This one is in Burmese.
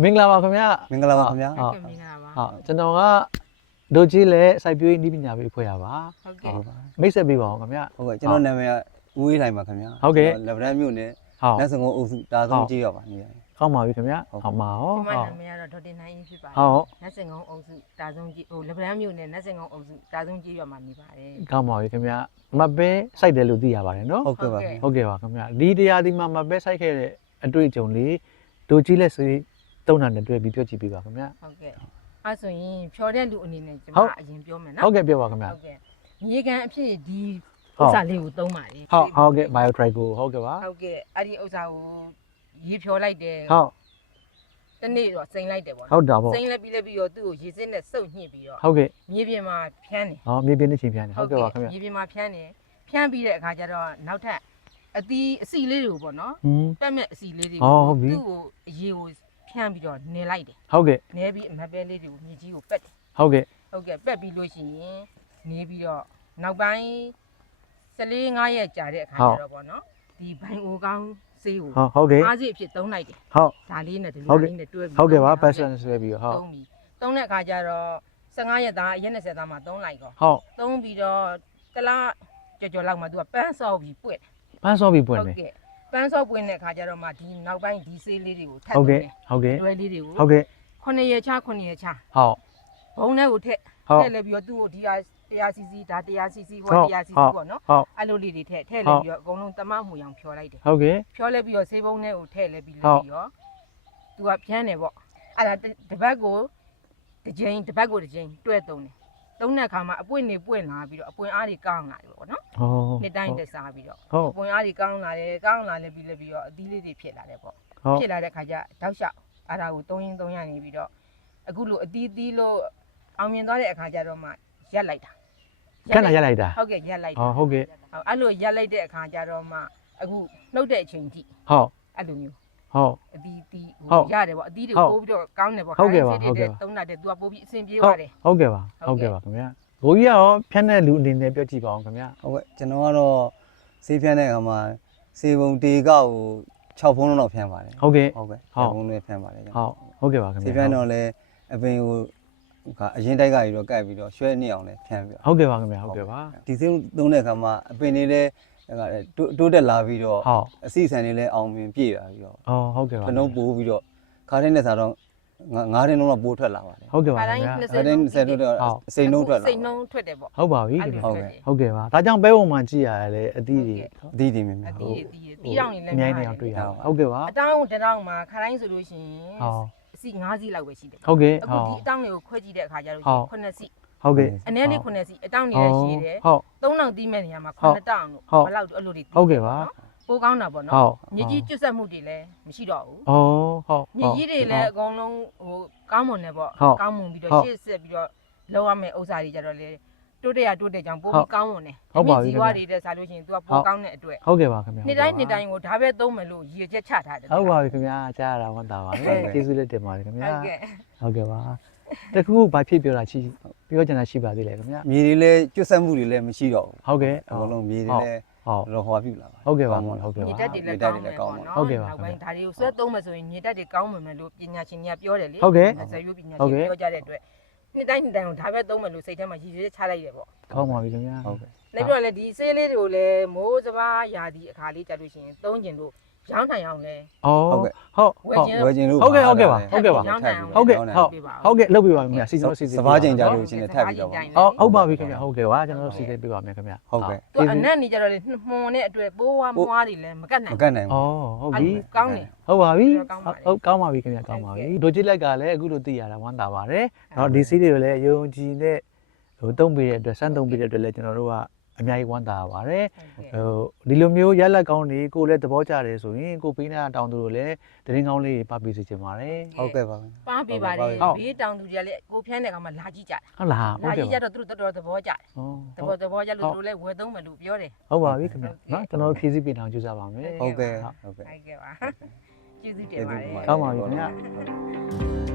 မင်္ဂလာပါခင်ဗျာ မင်္ဂလာပါခင်ဗျာ ဟုတ်ကဲ့မင်္ဂလာပါ ဟုတ်ကျွန်တော်ကဒိုကြီးလဲစိုက်ပျိုးရေးနည်းပညာပေးဖွဲ့ရပါ ဟုတ်ကဲ့ မိတ်ဆက်ပေးပါအောင်ခင်ဗျာ ဟုတ်ကဲ့ကျွန်တော်နာမည်ကဦးအေးလိုက်ပါခင်ဗျာ ဟုတ်ကဲ့ လက်ဗရန်မြို့နယ် ဟုတ် လက်စငုံအုပ်စုတာဆုံးကြီးရပါနေရတယ် ကောင်းပါပြီခင်ဗျာဟုတ်ပါရော ဒီမှာ ဟုတ် နာမည်ကတော့ဒေါက်တင်နိုင်အေးဖြစ်ပါတ ဟုတ် နတ်စင်ကုန်းအုပ်စုတာဆုံးကြီးဟိုလက်ဗရန်မြို့နယ်နတ်စင်ကုန်းအုပ်စုတာဆုံးကြီးရွာမှာနေပါတယ် ကောင်းပါပြီခင်ဗျာမပဲစိုက်တယ်လို့သိရပါတယ်နော် ဟုတ်ကဲ့ပါခင်ဗျာ ဟုတ်ကဲ့ပါခင်ဗျာဒီတရားဒီမှာမပဲစိုက်ခဲ့တဲ့အတွေ့အကြုံလေးဒိုကြီးလက်စေးသုံးတာနဲ့တွေ့ပြီးပြောကြည့်ပေးပါခင်ဗျာ ဟုတ်ကဲ့အဲဆိုရင်ဖြော်တဲ့လူအနေနဲ့ကျွန် ဟုတ် မအရင်ပြောမယ် ဟု နော် တ်ကဲ့ပြောပါခင်ဗျာ ဟုတ်ကဲ့မြေကန်အဖြစ်ဒီ ဟုတ် ဥစ္စာလေးကိုသုံးပါတယ် ဟုတ်ကဲ့ BioTrico ဟုတ်ကဲ့ပါ ဟုတ်ကဲ့အဲ့ဒီဥစ္စာကိုရေဖြော်လိုက်တယ် ဟုတ် တနေ့တော့စိမ့်လိုက်တယ်ပေါ့ ဟုတ်တာပေါ့ စိမ့်လိုက်ပြီးတော့သူ့ကိုရေစစ်နဲ့စုပ်ညှစ်ပြီးတော့ ဟုတ်ကဲ့ မြေပြင်မှာဖြန်းတယ် ဟောမြေပြင်းနေချင်းပြန်နေဟုတ်ကဲ့ပါခင်ဗျာ မြေပြင်မှာဖြန်းတယ်ဖြန်းပြီးတဲ့အခါကျတော့နောက်ထပ်အသီးအစီလေးတွေကိုပေါ့နော် ဟင်း တက်မဲ့အစီလေးတွေ ဟောဟုတ်ပြီ သူ့ကိုအရေကိုဖြန်းပြီးတော့နေလိုက်တယ် ဟုတ်ကဲ့ နေပြီးအမပဲလေးတွေကိုမြေကြီးကိုပက်တယ် ဟုတ်ကဲ့ ဟုတ်ကဲ့ပက်ပြီးလို့ရှိရင်နေပြီးတော့နောက်ပိုင်း14-15ရက်ကြာတဲ့အခါကျတော့ပေါ့နော်ဒီဘိုင်အိုကောင်းဆေးကို ဟုတ်ကဲ့ အားစိအဖြစ်သုံးလိုက်တယ် ဟုတ် ဒါလေးနဲ့ဒီ ဟုတ် လို ကဲ့ လေးနဲ့တွဲပြီး ဟုတ်ကဲ့ပါ သုံး passion ဆွဲပြီးတော့ဟုတ် သုံးပြီးသုံးတဲ့အခါကျတော့15ရက်သားရက်20သားမှသုံးလိုက်တော့ ဟုတ် သုံးပြီးတော့တစ်လားကြော်လောက်မှသူကပန်းစော့ပြီးပွက်တယ် ပန်းစောပြီးပွင့်တယ် ကဲ့ပန်းစော့ပွင့်တဲ့အခါကျတော့မှဒီနောက်ပိုင်းဒီဆေးလေးတွေကိုထပ် ဟုတ် သွ ကဲ့ င်းတယ် ဟုတ်ကဲ့ လွယ်လေးတွေကို ဟုတ်ကဲ့ 9ရက်ချ9ရက်ချ ဟုတ် ဘုံထဲကိုထည့် ဟုတ် ထည့်လိုက်ပြီးတော့သူ့ကိုဒီဟာ 100cc ဒါ 100cc ဟို ဟုတ် 100cc ပေါ့နော် ဟုတ် အဲ့လိုလေးတွေထည့်ထည့်လိုက်ပြီးတော့အကုန်လုံးတမမှုအောင်ဖြော်လိုက်တယ် ဟုတ်ကဲ့ ဖြော်လိုက်ပြီးတော့ဆေးဘုံထဲကိုထည့်လိုက်ပြီး ဟုတ် တော့သူကဖြန်းတယ်ပေါ့အဲ့ဒါတစ်ပတ်ကိုတစ်ကြိမ်တစ်ပတ်ကိုတစ်ကြိမ်တွဲသုံးတယ်သုံးတဲ့အခါမှာအပွင့်နေပွင့်လာပြီးတော့အပွင့်အားတွေကောင်းလာတယ်ပေါ့နော် ဟုတ် နှစ်တိုင်းတက်စားပြီးတော့ ဟုတ် အပွင့်အားတွေကောင်းလာတယ်ကောင်းလာလဲပြီးလဲပြီးတော့အသီးလေးတွေဖြစ်လာတယ်ပေါ့ ဟုတ် ဖြစ်လာတဲ့ခါကျတောက်လျှောက်အဲ့ဒါကိုသုံးရနေပြီးတော့အခုလိုအသီးသီးလို့အောင်မြင်သွားတဲ့အခါကျတော့မှရက်လိုက်တာ ခဏရက်လိုက်တာ ဟုတ်ကဲ့ရက်လိုက်တာ ဟုတ်ကဲ့ ဟုတ်အဲ့လိုရက်လိုက်တဲ့အခါကျတော့မှအခုနှုတ်တဲ့အချိန်ထိ ဟုတ် အဲ့လိုမျိုး ဟုတ် အသီးသီး ဟုတ် ရတယ်ပေါ့အသီးတွေ ဟုတ် ပိုးပြီးတော့ကောင်းတယ်ပေါ့ ဟုတ်ကဲ့ပါ ခိုင်း ဟုတ်ကဲ့ပါ သုံးတာတဲ့သူကပိုးပြီးအဆင်ပြေ ဟုတ် ပါတယ် ဟုတ်ကဲ့ပါဟုတ်ကဲ့ပါခင်ဗျာကိုကြီးရောဖြတ်တဲ့လူအနေနဲ့ပြောကြည့်ပါအောင်ခင်ဗျာ ဟုတ်ကဲ့ကျွန်တော်ကတော့ဆေးဖြန်းတဲ့အခါမှာဆေးပုံတေကောက်ကို6ဖုံးလုံးတော့ဖြန်းပါတယ် ဟုတ်ကဲ့ ဟုတ်ကဲ့ ဟုတ် 6ဖုံးလေးဖြန်းပါတယ် ဟုတ်ကဲ့ပါခင်ဗျာ ဆေးဖြန်းတော့လည်းအပင်ကိုအရင်တိုက်ကပြီးတော့ကတ်ပြီးတော့ရွှဲနေအောင်လည်းဖြန်းပြီးတော့ ဟုတ်ကဲ့ပါခင်ဗျာဟုတ်ကဲ့ပါ ဒီဆေးသုံးတဲ့အခါမှာအပင်တွေလည်းတိုးတက်လာပြီးတော့ ဟုတ် အစီအစံတွေလည်းအောင်မြင်ပြည့်လာပြီးတော့ အော်ဟုတ်ကဲ့ပါ ခဏပိုးပြီးတော့ခါတိုင်းနဲ့စားတော့9တင်းလုံးတော့ပိုးထွက်လာပါတယ် ဟုတ်ကဲ့ပါ ခါ ခ တိုင်း င်ဗျာ 20 ခါတိုင်း20တော့စိန်နှုံးထွက်လာ စိတ်နှုံးထွက်တယ်ပေါ့ ဟုတ်ပါပြီ အဲ့ ခင် လို ဗျာ ထွက်တယ် ဟုတ်ကဲ့ပါဒါကြောင့်ဘဲပုံမှန်ကြည့်ရတယ်အသီးတွေ အသီးတွေမြင်မြင် အ ဟုတ် သီးတီးတောင်နေလည်း အများကြီးနေအောင်တွေ့ရအောင်ဟုတ်ကဲ့ပါ အတောင်းတတောင်းမှာခါတိုင်းဆိုလို့ရှိရင် ဟုတ် အစီ9စီလောက်ပဲရှိတယ် ဟုတ်ကဲ့ အခု ဟုတ် ဒီအတောင်းတွေကိုခွဲကြည့်တဲ့အခါကျတော့ ဟုတ် 9စီ ဟုတ်ကဲ့ အနည်းလေး9စီအတောင်းနေလည်းရှိတယ် ဟုတ် 3000တီးမဲ့နေရာမှာ ဟုတ် 9တောင်းတို့ ဟုတ် ဘယ်လောက်အဲ့လိုတွေ ဟုတ်ကဲ့ပါ ပိုးကောင်းတာပေါ့ ဟု နော် တ် မြေကြီးကျွတ်ဆက်မှုတွေလည်းမရှိတော့ဘူး အော်ဟုတ် မြေကြီးတွေလည်းအကုန်လုံးဟိုကောင်းမွန်တယ်ပေါ့ ဟုတ် ကောင်းမွန်ပြီးတော့ ဟုတ် ရှေ့ဆက်ပြီးတော့လောက်ရမယ့်ဥစ္စာတွေကြတော့လေတိုးတက်ကြောင်ပိုး ဟုတ် ပြီးကောင်းမွန်တယ် ဟုတ်ပါပြီ ဇီဝတွေတဲ့စားလို့ရှိရင် तू ကပိုးကောင်းတဲ့အတွက် ဟုတ်ကဲ့ပါခင်ဗျာ နှစ်တိုင်းကိုဒါပဲသုံးမယ်လို့ရည်ရွယ်ချက်ချထားတယ် ဟုတ်ပါပြီခင်ဗျာကြားရတာဝမ်းသာပါ ဟုတ် တယ် ကဲ့ ကျေးဇူးလက်တင်ပါတယ်ခင်ဗျာ ဟုတ်ကဲ့ ဟုတ်ကဲ့ပါတခုဘာဖြစ်ပြောတာရှိပြောချင်တာရှိပါသေးတယ်ခင်ဗျာ မြေတွေလည်းကျွတ်ဆက်မှုတွေလည်းမရှိတော့ဘူး ဟုတ်ကဲ့ အကုန်လုံးမြေတွေလည်း ဟုတ် တော့ဟွာပြုတ်လာပါ ဟုတ်ကဲ့ပါ ကောင်းပါ ဟုတ်ကဲ့ မြေ ပါ တက်တွေလည်းကောင်းမယ်ပေါ့နော် ဟုတ်ကဲ့ပါ နောက်ပိုင်းဒါတွေကိုဆွဲသုံးမယ်ဆိုရင်မြေတက်တွေကောင်းမယ်လို့ပညာရှင်တွေကပြောတယ်လေ ဟုတ်ကဲ့ ဇာယုပညာ ဟုတ် ရှင် ကဲ့ ပြောကြတဲ့အတွက်နှစ်တိုင်းကိုဒါပဲသုံးမယ်လို့စိတ်ထဲမှာရည်ရွယ်ချက်ချလိုက်တယ်ပေါ့ ကောင်းပါပြီခင်ဗျာ ဟုတ်ကဲ့ နောက်ပြီးတော့လည်းဒီဆေးလေးတွေကိုလည်းမိုးစဘာရာသီအခါလေးကြလို့ရှိရင်သုံးကျင်လို့ရောင်းနိုင်အောင်လဲ အော် ဟုတ်ကဲ့ ဟုတ် ဝယ်ခြင်း ဝယ်ခြင်းလို့ ဟုတ်ကဲ့ဟုတ်ကဲ့ပါဟုတ်ကဲ့ပါ ရောင်းနိုင်အောင် ဟုတ်ကဲ့ဟုတ် ဟုတ် ဟုတ်ကဲ့လုပ်ပြပါမယ်စီစဉ်စီစဉ် စဘာချိန်ကြလို့ရှင်နဲ့ထပ်ပြီးတော့ပါ အော်ဟုတ်ပါပြီခင်ဗျာဟုတ်ကဲ့ပါကျွန်တော်တို့စီစဉ်ပြပါမယ်ခင်ဗျာ ဟုတ်ကဲ့ သူအနက်နေကြတော့လေမှွန်တဲ့အတွက်ပိုးဝါးမွားတွေလည်းမကတ်နိုင် မကတ်နိုင် အော် ဘူး ဟုတ်ပြီ ကောင်းတယ် ဟုတ်ပါပြီ ကောင်းပါတယ် ဟုတ်ကောင်းပါပြီခင်ဗျာကောင်းပါပြီဒိုဂျစ်လက်ကလည်းအခုလိုသိရတာဝမ်းသာပါတယ်เนาะဒီစီးတွေကိုလည်းယုံကြည်နဲ့ဟိုတုံးပေးတဲ့အတွက်စမ်းတုံးပေးတဲ့အတွက်လည်းကျွန်တော်တို့ကအများကြီးဝမ်းသာပါတယ် ဟိုဒီလိုမျိုးရက်လက်ကောင်းတွေကိုလည်းသဘောကျတယ်ဆိုရင်ကိုပေးနေတာတောင်းသူတို့လည်းတရင်ကောင်းလေးပပေးစီချင်ပါတယ် ဟုတ်ကဲ့ပါ ပါပေးပါတယ် ဟုတ် ဘေးတောင်သူတွေကလည်းကိုဖြန်းတဲ့ကမှလာကြည့်ကြတယ် ဟုတ်လားဟုတ် လာ ကဲ့ ကြည့်ကြ ပါ တော့သူတို့တော်တော်သဘောကျတယ် ဟုတ် သဘောကျလို့သူတို့လည်းဝယ်သုံးမယ်လို့ပြောတယ် ဟုတ်ပါပြီခင်ဗျာเนาะကျွန်တော်တို့ဖြည့်ဆည်းပေးအောင်ကြိုးစားပါမယ် ဟုတ်ကဲ့ဟုတ်ကဲ့ ဟုတ်ကဲ့ပါကျေးဇူးတင်ပါတယ် ကောင်းပါပြီခင်ဗျာ